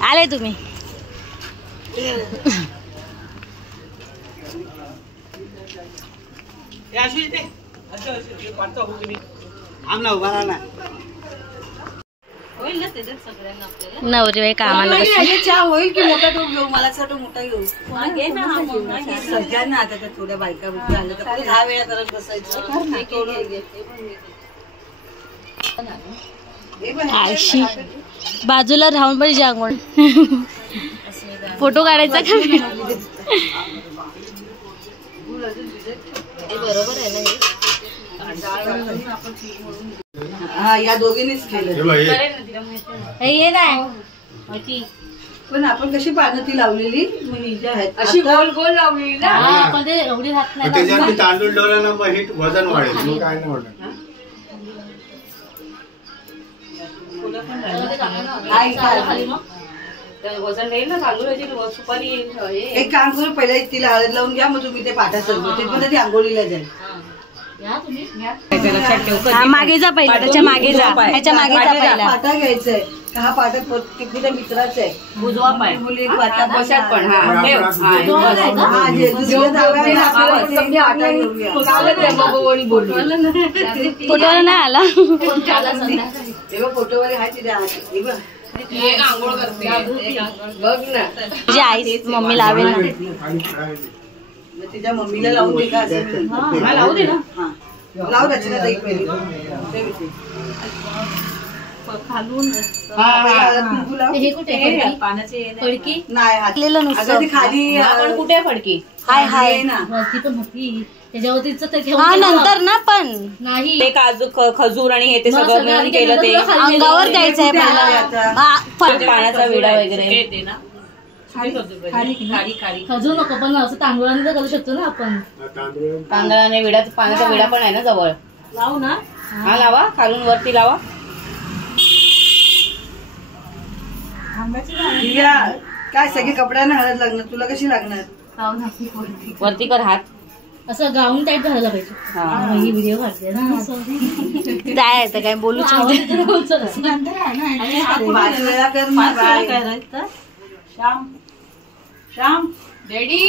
आले तुम्ही नवरी बाई कामाला होईल की मोठा तो घेऊ मला मोठा घेऊ सगळ्यांना आता थोड्या बायका आल्या तर 10 वेळा करत बसायचं आळशी बाजूला राहून पण जागवण फोटो काढायचा का बरोबर आहे ना हा या दोघींनीच केलं हे नाही पण आपण कशी पानं ती लावलेली अशी गोल गोल लावलेली ना पण ते एवढी राहत नाही त्याच्यात तांदूळ डोळ्यानं मग हे वजन वाढेल काय नाही वाढत वजन नाही ना तांदूळाची सुपारी एक काम करू पहिला तिला हळद लावून घ्या मग तुम्ही ते पाठा सर्व ते पण ती आंघोळीला जाईल मागे जा पहिला त्याच्या मागे जा ह्याच्या मागे जा पहिला पाटा घ्यायचाय हा पाटा टिपूच्या मित्राचा आहे उजवा पाय मुली पाटा बशात पण फोटोला नाही आला फोटोवर आहे तिथे आंघोळ करते बघ ना तुझी आई मम्मी लावेल ना तिच्या मम्मीला लावून दे का लावू दे ना लाव रचना ताई पहिली खालून हे कुठे पाण्याचे फडकी नाही हातलेलं नुसतं खाली आपण कुठे आहे फडकी हाय हाय ना वरती पण होती त्याच्यावरतीच हा नंतर ना पण नाही ते काजू खजूर आणि हे ते सगळं मिळून केलं ते अंगावर द्यायचंय पहिला पाण्याचा विडा वगैरे खजूर नको पण असं तांदूळाने तर करू शकतो ना आपण तांदळाने विडा पाण्याचा विडा पण आहे ना जवळ लावू ना हा लावा खालून वरती लावा काय सगळे कपड्यांना हळद लागणार तुला कशी लागणार वरती कर हात असं गाऊन टाईप घालायला पाहिजे ही व्हिडिओ काढते ना काय येतं काय बोलू 5 वेळा कर श्याम श्याम रेडी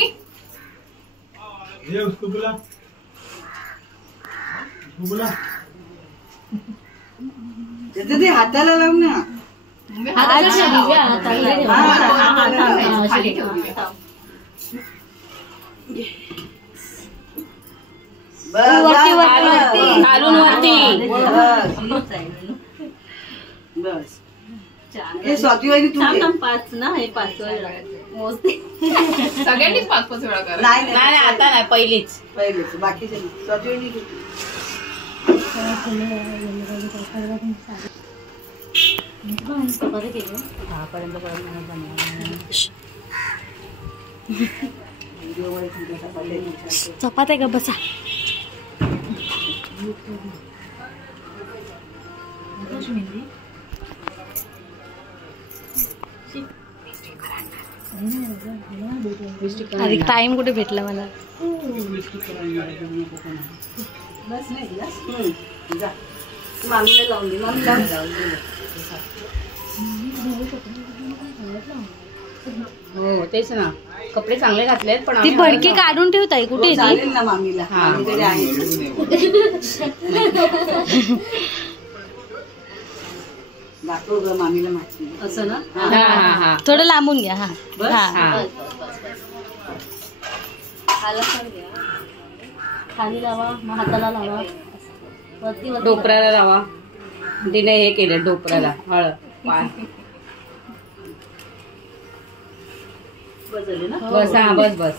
ते हाताला लाव ना खालून वरती बस स्वातीवाणी तू 5 ना हे 5 सगळ्यांनीच 5-5 वेळा करा नाही आता नाही पहिलीच बाकीचे स्वातीवाणी चपात्या का बसा अरे टाइम कुठे भेटला मला मामीला लावून दे हो तेच ना कपडे चांगले घातलेत पण ती फडकी काढून ठेवताय कुठे चालेल ना मामीला मामीकडे आहे दाखव ग मामीला माहिती असं ना थोडं लांबून घ्या खाली लावा मग हाताला लावा वरती डोपऱ्याला लावा तिने हे केले डोपऱ्याला हळद बस हा बस बस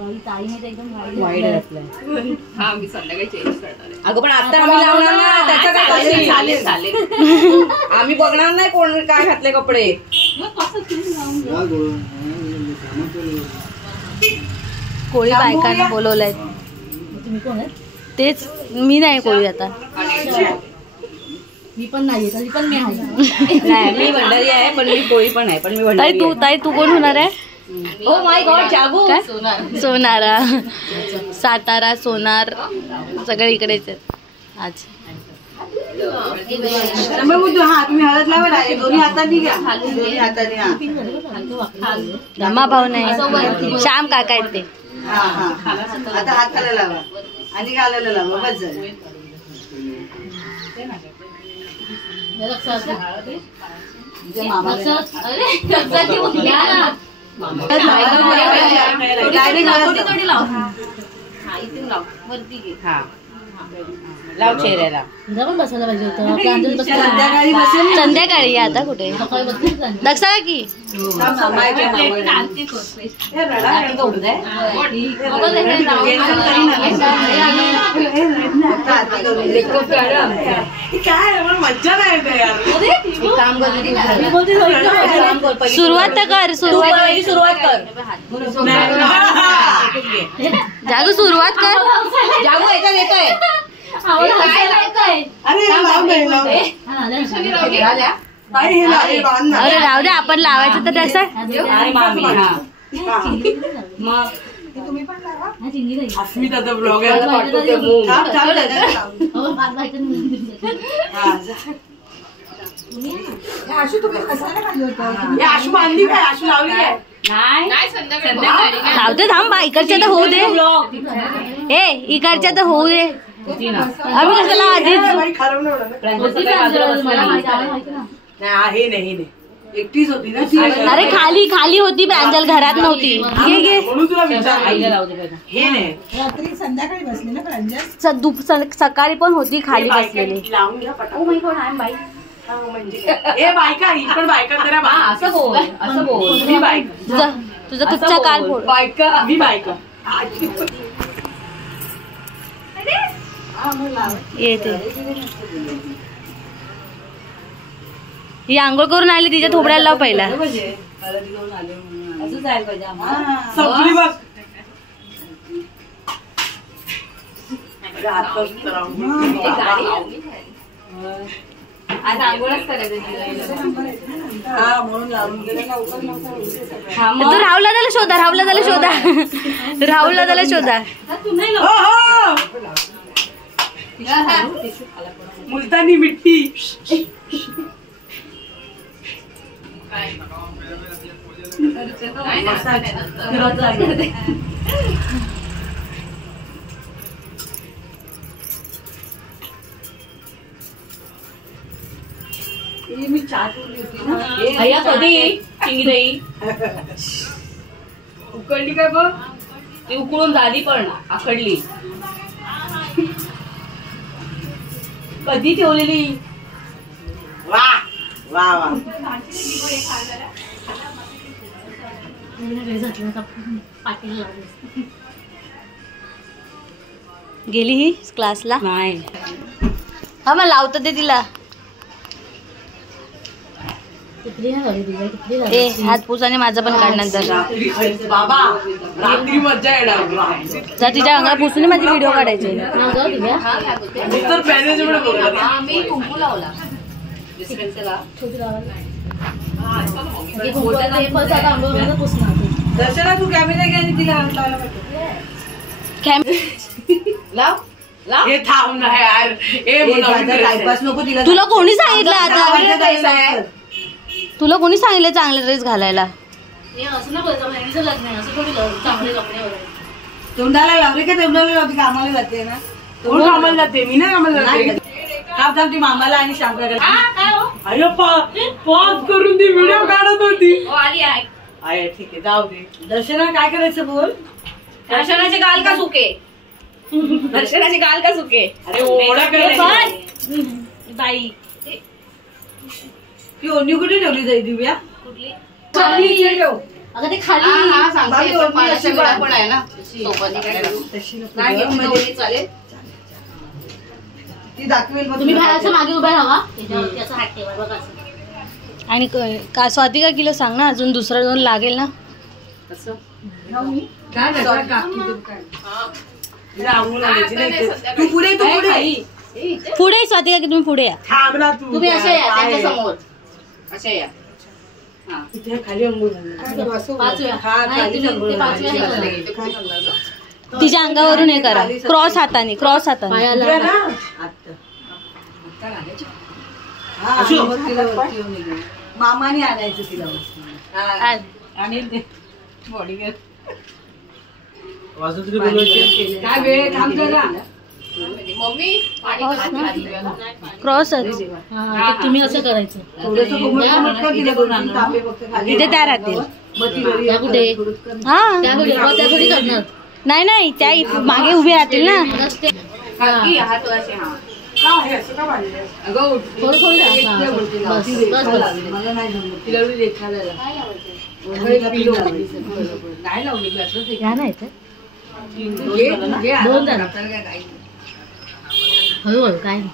वाईट घातलंय मी संध्याकाळी चेंज करणार अगं पण आता आम्ही लावणार ना त्याचं काय चालेल आम्ही बघणार नाही कोण काय घातले कपडे कोळी बायकांना बोलवलंय तुम्ही कोण आहे तेच मी नाही कोळी आता मी पण नाही तरी पण मी आहे नाही मी भंडारी आहे पण मी कोळी पण आहे पण मी भंडारी ताई तू कोण होणार आहे ओ माय गॉड जागू. काय सोनारा, सातारा, सोनार सगळे इकडेच आहेत आज. हा तुम्ही हळद लावा, दोन्ही हातांनी घ्या, दोन्ही हातांनी. हा धम्मा भाऊ नाही, श्याम काका आहेत ते. हा हा आता हाताला लावा आणि गालाला लावा, बस झालं. लाव चेहऱ्याला. संध्याकाळी बसेल. संध्याकाळी आता कुठे दक्षा की मज्जा नाही. सुरुवात तर कर, सुरुवात कर. जागू सुरुवात कर. जागू याच्यात येतोय. अरे राहू दे, आपण लावायचं तर तसं. आशू बांधली काय, आशू लावली काय? राहू दे, थांब बा, इकडच्या तर होऊ दे. ए इकडच्या तर होऊ दे. आम्ही कशाला आधीच एकटीच होती ना. अरे खाली खाली होती प्रांजल, घरात नव्हती. घे घे. हे नाही संध्याकाळी बसली ना प्रांजल. सकाळी पण होती खाली बसलेली. लावून घ्या पटापट. हे बायका, ही पण बायका जरा असं बोल, असं बोल. मी बायका, तुझं कुठचा काल फोड. बायका मी बायका येते. ही आंघोळ करून आली, तिच्या थोबड्याला लाव पहिला. सगळी बघ. आज आंघोळच करायचं. हा म्हणून लावून तू राहुलला त्याला शोधा, राहुलला त्याला शोधा, राहुलला त्याला शोधा. मुलतानी मिट्टी. मी चहा ठेवली होती ना. भैया कधी चिंगी उकळली काय बघ. ती उकळून झाली पण आखडली. कधी ठेवलेली. वा वा वा. गेली ही क्लासला. नाही हा मग लावतो ते तिला. ए हात पुसाने माझं पण काढ नंतर. बाबा रात्री मज्जा येणार. जर तिच्या अंगाला पुसून माझी व्हिडिओ काढायचे. तर मॅनेजमेंट बघा. आम्ही कुंकू लावला. दर्शना तू कॅमेरा घे आणि तिला हात लावायला लाव लाव. हे थांब ना यार. टाइमपास नको तिला. तुला कोणी सांगितलं आता, तुला कोणी सांगितलं चांगले ड्रेस घालायला. तोंडाला लावले का तोंडाला लावते. कामाला जाते ना. कोण कामाला जाते. मी ना कामाला जाते. थांब थांब ती मामाला आणि शांताला. अरे पॉज करून ती व्हिडिओ काढत होती. आली आहे. आहे ठीक आहे जाऊ दे. दर्शना काय करायचं बोल. दर्शनाचे गाल का सुके. दर्शनाचे गाल का सुके. अरे ओढा करायचं. बाई ती ओढणी कुठे ठेवली जाईल दिव्या. कुठली. अगं ते खाली पण आहे ना. चालेल. ती दाखवेल. तुम्ही बाहेरच्या मागे उभ्या राहा. आणि का स्वाती का किलो सांग ना, अजून दुसरं दोन लागेल ना. तू पुढे तू पुढे पुढे स्वाती का की तुम्ही पुढे या. थांब ना तू. तुम्ही अशा या त्यांच्या समोर. अशा या. इथे खाली अंघोळ घालणार. हा, खाली अंघोळ घालणार. तिच्या अंगावरून हे करा, क्रॉस हाताने उद्या ना? आत्ता. हा, मग तिला वरती येऊन ये. मामाने आणायचं तिला आणि वासुत्री बोलवायची. काय वेळ थांब जरा. क्रॉस तुम्ही असं करायचं. थोडंसं कोमट कोमट कर तिला दोन तांबे फक्त खाली. इथे त्या राहतील. मग ती घरी येते. हा नाही त्या मागे उभे राहतील ना. काय आहे, असं का बांधलंय? मला नाही जमलं. तिला एवढी रेखा द्यायला. नाही लावली मी असंच या नाही तर दोन जण. हळूहळू काय नाही.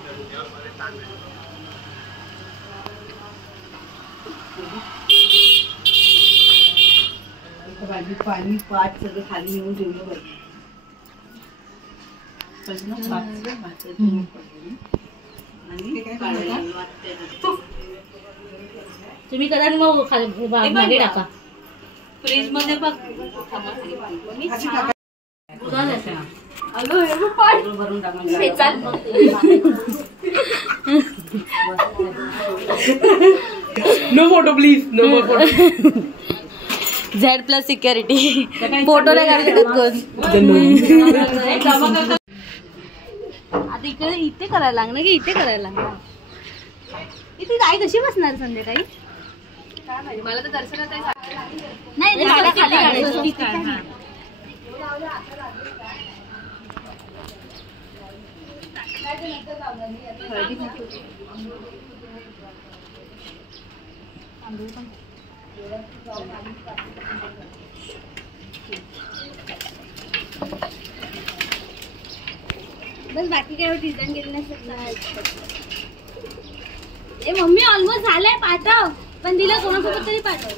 पाणी पाच सगळं खाली नेऊन ठेवलं पाहिजे. तुम्ही करा आणि मग मागे टाका फ्रीज मध्ये. बघ no photo please, no photo. Z+ security photo नाही काढू शकत कोण. आता इथे करायला लागणार की इथे करायला लागणार. इथे आई कशी बसणार संध्याकाळी? मला तर दर्शनात नाही खाली काढायचं. बस बाकी काय डिझाईन केलं नाही. मम्मी ऑलमोस्ट झालंय, पाठव. पण तिला कोणासोबत तरी पाठव.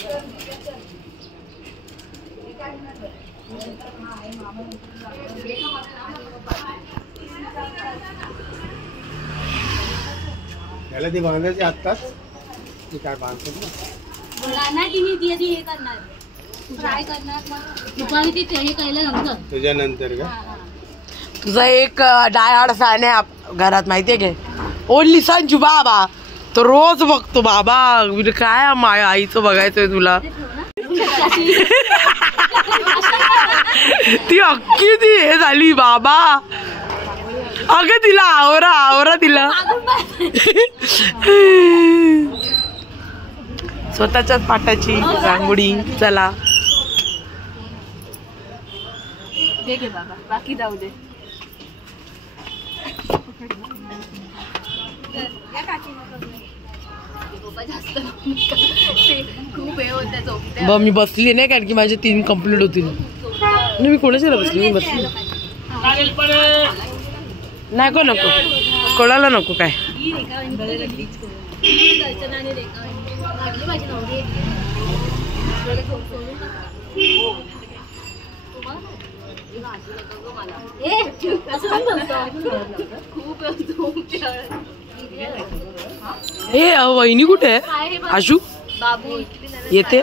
याला ती बांधायची आत्ताच. ती काय बांधतात ना. नाही ती मी ती हे करणार, फ्राय करणार. मग दुपारी ती हे करायला नंतर. त्याच्यानंतर का तुझा एक डाय हार्ड फॅन आहे घरात, माहितीये काय? ओनली संजू बाबा. तो रोज बघतो बाबा. काय माझ्या आईचं बघायचंय तुला. ती अख्खी ती हे झाली बाबा. अगं तिला आवरा तिला. स्वतःच्याच पाटाची रांगोळी. चला बाबा बाकी जाऊ दे. मी बसली नाही कारण की माझे 3 कंप्लीट होतील. मी कोणाच्या बसली? मी बसली. नको कोणाला नको काय. हे वहिनी कुठे आहे? आशू येते.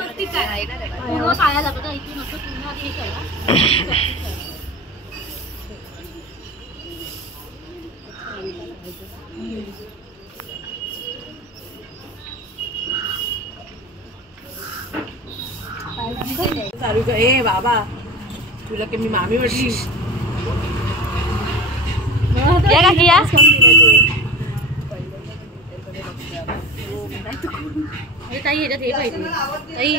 चालू का? ए बाबा तुला की मी मामी म्हटली. ताई ह्याच्यात हे पाहिजे. ताई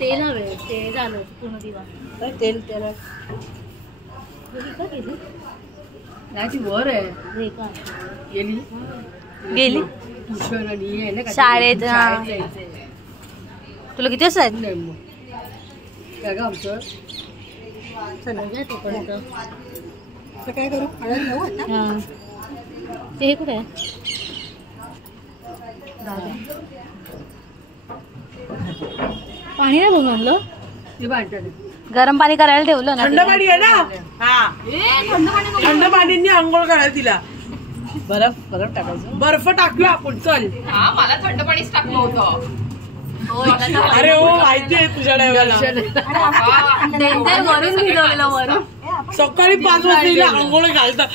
तेल हवे. ते झालं पूर्ण दिवा. तेल त्याला नाही ती वर आहे. गेली शाळेत. तुला किती वाजता आहेत? काय ग आमचं काय करू? हळद घेऊ आता. ते हे कुठे आहे? पाणी नाही बनवून आणलं. गरम पाणी करायला ठेवलं ना. थंड पाणी आहे ना. हा थंड पाण्याने आंघोळ करायला तिला. बर्फ टाकायचं. बर्फ टाकला आपण. चल. मला थंड पाणीच टाकलं होतं. अरे हो माहिती आहे तुझ्या ड्रायव्हरला वरून भिजवलेलं वरून सकाळी 5 वाजता आंघोळ घालतात.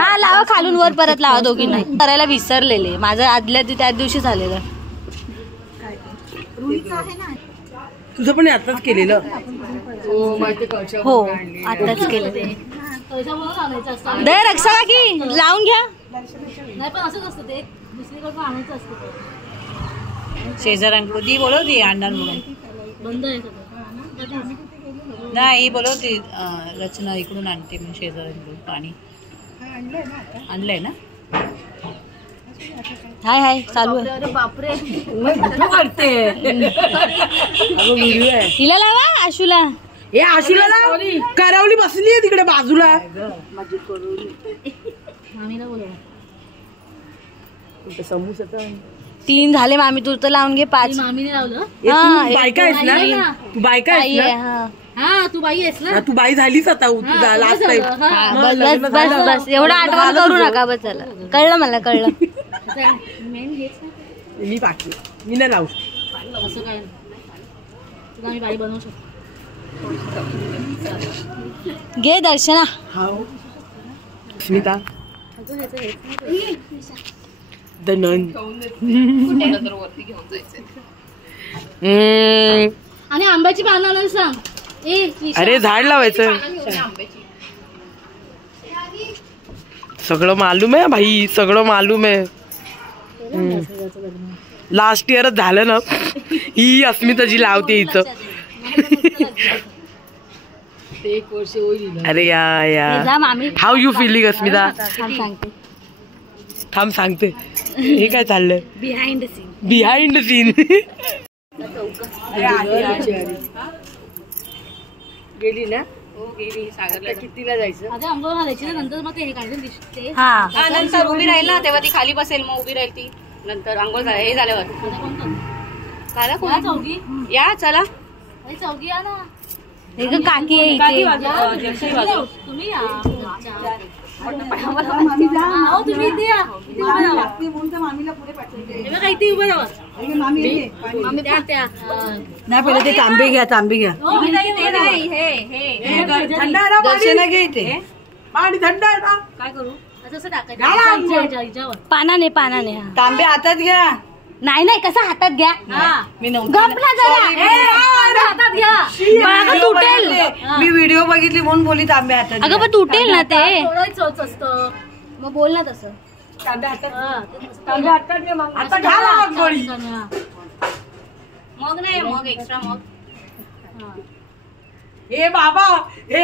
हा लावा खालून वर परत लावा दोघी नाही करायला विसरलेले माझं आदल्या त्याच दिवशी झालेलं. तुझं पण आताच केलेलं. हो आताच केलं ते. दे रक्षा की लावून घ्या. नाही पण असंच असतं ते दुसरीकडून आणायचं असतं. शेजाऱ्यांकडून बोलवती अंडा बंद आहे नाही बोलवती रचना इकडून आणते मी शेजाऱ्यांकडून पाणी आणलंय ना. हाय हाय चालू आहे. अरे बापरे हिला लावा आशूला. हे आशूला करावली बसली आहे तिकडे बाजूला. समोसा 3 झाले मामी तू तर लावून घे 5. मामीने लावलं. बायका आहेस ना तू. बायका आहेस ना. हा तू बाई आहेस ना. तू बाई झालीच आता लास्ट टाइम. बस बस बस बस एवढं आठवण करू नका. बस चला कळलं मला कळलं. मी बाकी मी नाही लावू असं काय आम्ही बाई बनवू शकतो. घे दर्शना. Smita the none. आणि आंब्याची पानं नाही सांग. अरे झाड लावायचं सगळं मालूम आहे भाई. सगळं मालूम आहे. लास्ट इयरच झालं ना. ही अस्मिता जी लावते हिचं. 1 वर्ष होईल. अरे या हाऊ यू फिलिंग अस्मिता. थांब सांगते हे काय चाललंय बिहाइंड सीन. गेली ना. हो गेली सागरला. कितीला जायचं. अगं अंघोळ घालायची ना नंतर मग ते हे काढून दिसते. नंतर उभी राहील ना तेव्हा ती खाली बसेल मग उभी राहील ती. नंतर अंघोळ हे झाल्यावर चौघी या चला. चौघी या ना. काकी आहे इथे. तुम्ही या. तुम्ही इथे या. इथे उभं राहा. नाही पहिले ते तांबे घ्या. दर्शना घे इथे. पाणी थंड आहे ना. काय करू असं टाकायचं पानाने तांबे हातात घ्या. नाही कसं हातात घ्या. मी गपला जरा हातात घ्या. तुटेल. मी व्हिडिओ बघितली म्हणून बोली तांबे हातात. अगं पण तुटेल ना ते. चोच असतं मग बोल ना तसं. तांबे हातात घ्या. आता घ्या गोळी. मग नाही मग एक्स्ट्रा मग. हे बाबा हे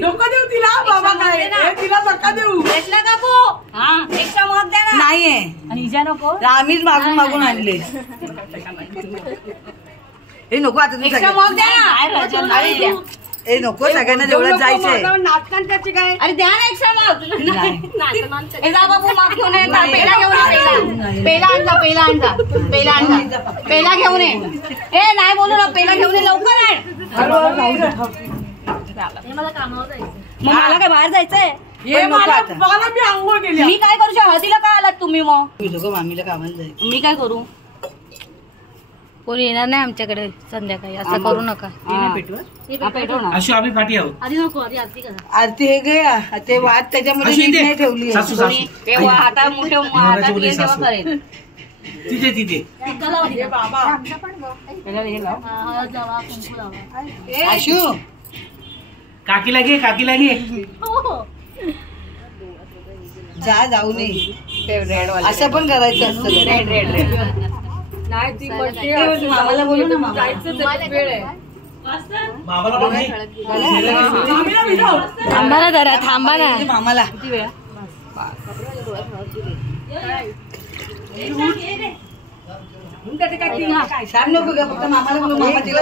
नको देऊ तिला. बाबा काय तिला नका देऊ. काकू एक्स्ट्रा मग द्या ना. नाहीये आणि हिजा नको. आम्हीच मागून आणले. हे नको आता तू एक्स्ट्रा मग द्या ना. हे नको सगळ्यांना जेवढं जायचंय. काय अरे द्या ना एक्स्ट्रा मग. हे जा बाबू मग घेऊन ये. पेला घेऊन ये. पेला घेऊन ये. हे नाही बोलू ना. पेला घेऊन ये लवकर आण. मला कामावर जायचं. मग मला काय बाहेर जायचंय. मला मी आंघोळ केली. मी काय करू. हळदीला काय आलात तुम्ही मग. मामीला कामाला जायचं. मी काय करू. कोणी येणार नाही आमच्याकडे संध्याकाळी. असं करू नका. अशी आम्ही पाठी आहोत. आधी नको आधी आरती करा. आरती हे गे ते वाद त्याच्यामध्ये नीट नाही ठेवली. तेव्हा आता मोठे हातात घे तेव्हा करेल. तिथे बाबा हळद लावा कुंकू लावा. आशू काकीला घे. जा जाऊ नये. असं पण करायचं असतं. रेड नाही ती मामाला बोलू ना. वेळ आहे. थांबा ना जरा. थांबा ना मामाला सांग नको ग. फक्त मामाला बोलू. मामा तिला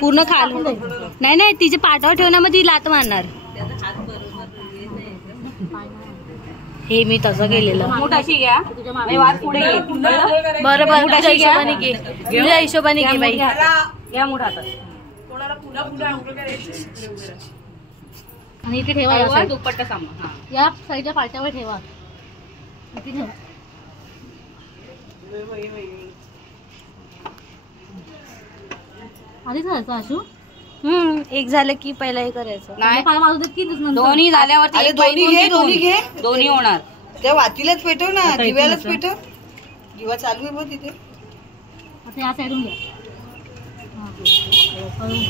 पूर्ण खालून. नाही तिचे पाठावर ठेवण्यामध्ये लात मारणार. हे मी तसं केलेलं. मोठ अशी घ्या. वाद पुढे घे. बरं तुझ्या हिशोबाने घे. तुझ्या हिशोबाने घे बाई. घ्या मोठा हातात. आणि इथे ठेवा या side. दुपट्टा सामान. या साईडच्या पाट्यावर ठेवा. इथे ठेवा. आधीच करायचं आशू. एक झालं की पहिला हे करायचं. नाही पाय मारू देत की नंतर. दोन्ही झाल्यावरती अरे एक बाई दोन्ही दोन घे, तिथून. दोन्ही घे. दोन्ही होणार. त्या वातीलाच पेटव ना, दिव्यालाच पेटव. दिवा चालू आहे बघ तिथे. आता या साईडून घ्या. हा, हळू.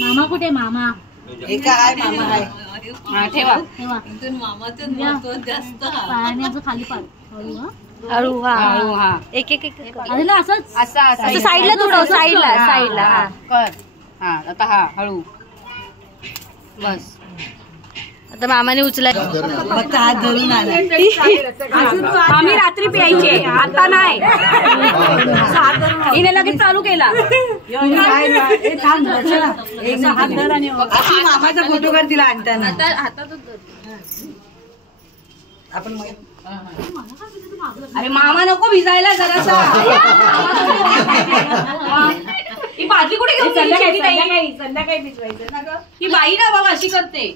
मामा कुठे मामा? एका आहे मामा आहे. हा ठेवा. ठेवा. पायाने असं खाली पाड. हळू हा. हळू हा हळू हा. एक एक एक अरे ना असंच. असा असं साईडला थोडं साईडला हा, साईडला हा. हा. कर. हा आता हा हळू. बस. आता मामाने उचला. फक्त हात धरून आला. आम्ही रात्री प्यायचे आता नाही. हिने लगेच चालू केला. अशी मामाचा फोटो काढ तिला आणताना. आपण अरे मामा नको भिजायला जरासा. ही बादली कुठे घेऊन संध्याकाळी भिजवायचं ना ग. ही बाई ना बाबा अशी करते.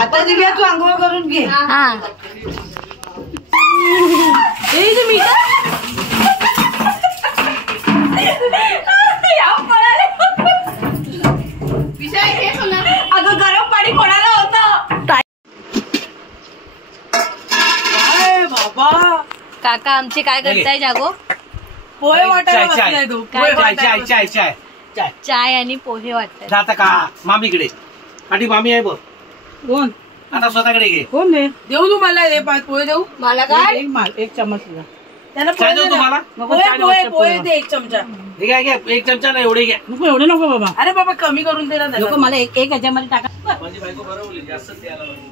आता दिव्या तू आंघोळ करून घे. हा अगं गरम पाणी कोणाला होतं. बाबा काका आमचे काय करताय जागो? पोहे वाटायला बसलाय तू. पोहे वाटायला चाय चाय चाय चाय आणि पोहे वाटतात. जाता का मामीकडे आधी मामी आहे बघ कोण आता स्वतःकडे घे कोण दे देऊ तू मला हे पाच पोहे देऊ. मला काय एक चमच तुला. त्याला काय देऊ तुम्हाला पोहे पोहे दे एक चमचा. ठीक आहे घ्या एक चमचा नाही एवढे घ्या नको एवढे नको बाबा. अरे बाबा कमी करून दे ना. नको मला एक ह्याच्यामध्ये टाका. माझी बायको बरोबर जास्तच द्यायला लागली.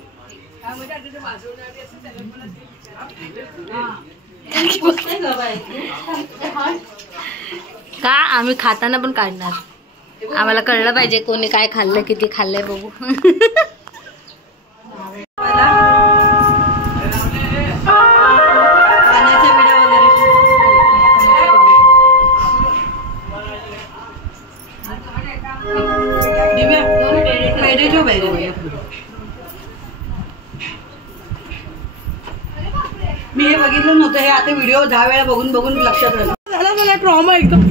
का आम्ही खाताना पण काढणार. आम्हाला कळलं पाहिजे कोणी काय खाल्लं किती खाल्लंय बघू. पाण्याच्या विडा वगैरे. दिव्या पेढे ठेव बाहेर. मी हे बघितलं नव्हतं. हे आता व्हिडिओ 10 वेळा बघून बघून लक्षात राहिलं. झाला मला ट्रॉमा एकदम.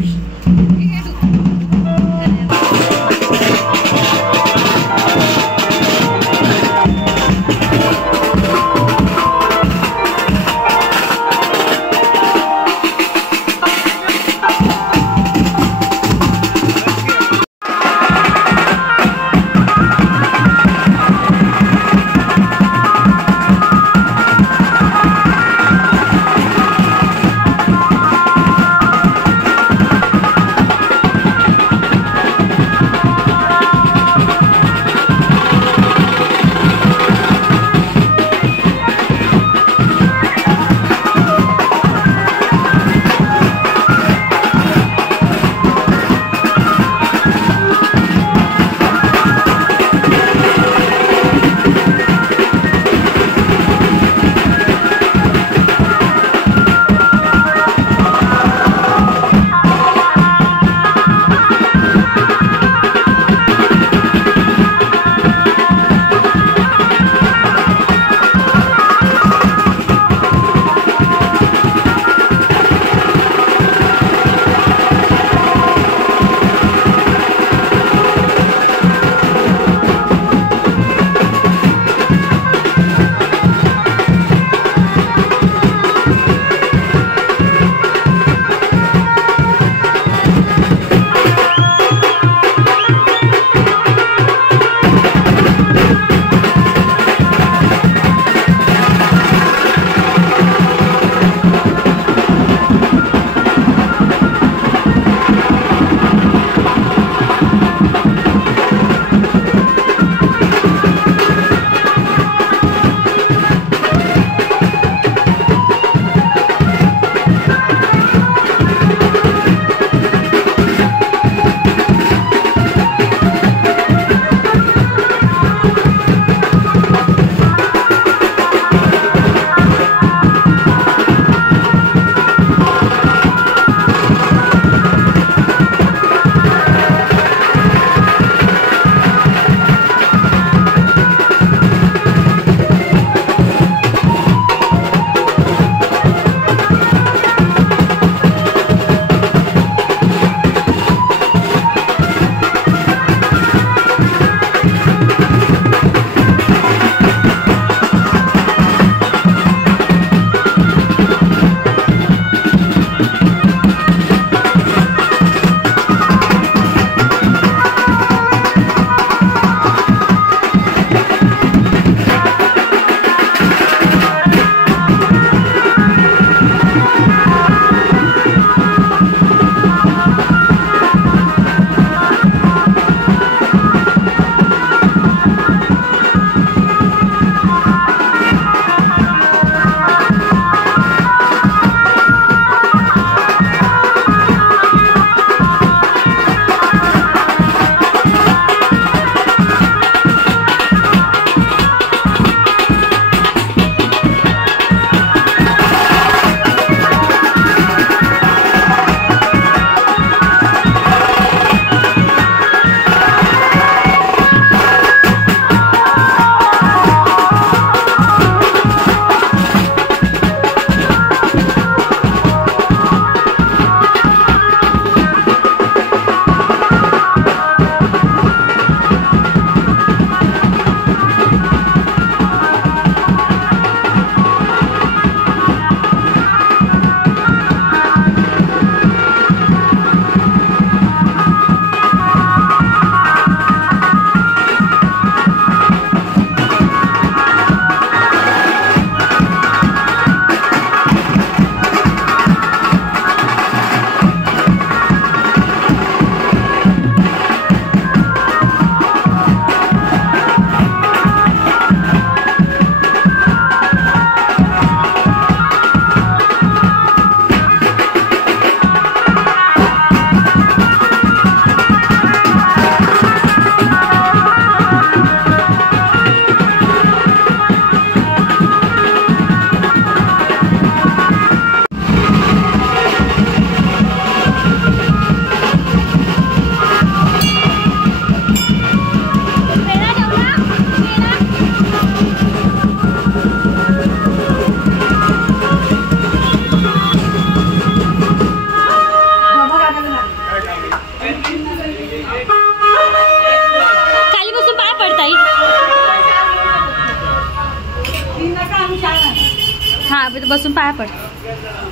हा बसून पाया पड.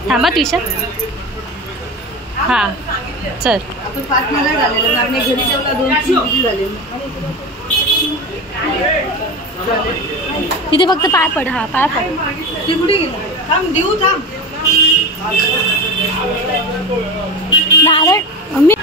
थांबा त्रिशा. हा चल. आपण 5 महिना झालेलं ना, घरी जेवला 2-3 दिवस झाले. तिथे फक्त पाय पड. हा पाय पड. ती कुठे गेली? थांब देऊ थांब. नारळ मी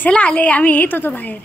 कशाला आले आम्ही येत होतो बाहेर.